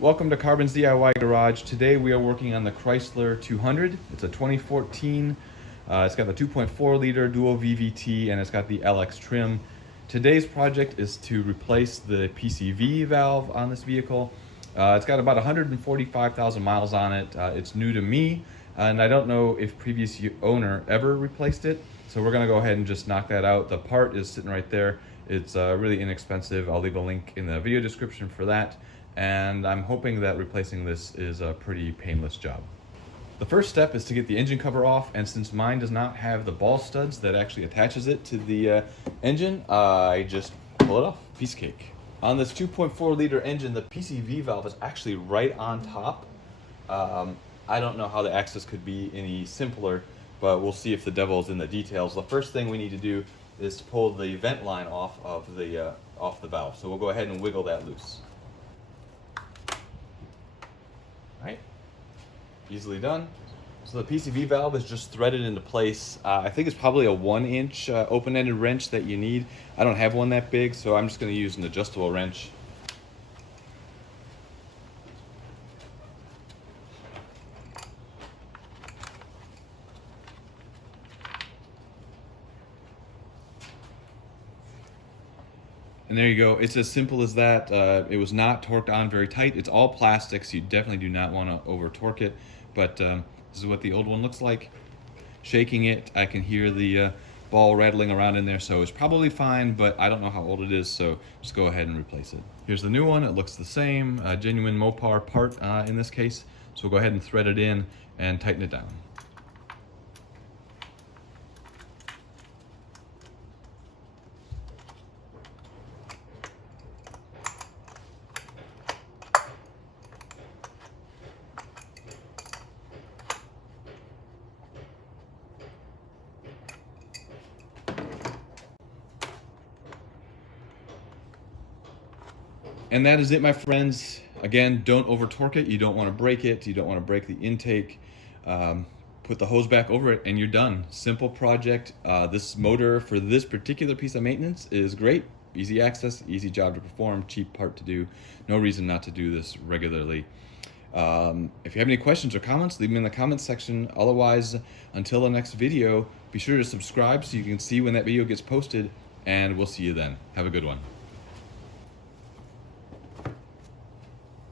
Welcome to Carbon's DIY Garage. Today we are working on the Chrysler 200. It's a 2014. It's got the 2.4 liter dual VVT and it's got the LX trim. Today's project is to replace the PCV valve on this vehicle. It's got about 145,000 miles on it. It's new to me and I don't know if previous owner ever replaced it. So we're gonna go ahead and just knock that out. The part is sitting right there. It's really inexpensive. I'll leave a link in the video description for that. And I'm hoping that replacing this is a pretty painless job. The first step is to get the engine cover off, and since mine does not have the ball studs that actually attaches it to the engine, I just pull it off. Piece of cake. On this 2.4 liter engine, the PCV valve is actually right on top. I don't know how the access could be any simpler, but we'll see if the devil is in the details. The first thing we need to do is to pull the vent line off of the valve. So we'll go ahead and wiggle that loose. Right, easily done. So the PCV valve is just threaded into place. I think it's probably a 1-inch open-ended wrench that you need. I don't have one that big, so I'm just going to use an adjustable wrench. And there you go. It's as simple as that. It was not torqued on very tight. It's all plastic, so you definitely do not want to over torque it. But this is what the old one looks like. Shaking it, I can hear the ball rattling around in there, so it's probably fine, but I don't know how old it is, so just go ahead and replace it. Here's the new one. It looks the same, a genuine Mopar part in this case. So we'll go ahead and thread it in and tighten it down. And that is it, my friends. Again, don't over torque it. You don't want to break it. You don't want to break the intake. Put the hose back over it and you're done. Simple project. This motor for this particular piece of maintenance is great. Easy access, easy job to perform, cheap part to do. No reason not to do this regularly. If you have any questions or comments, leave them in the comments section. Otherwise, until the next video, be sure to subscribe so you can see when that video gets posted, and we'll see you then. Have a good one.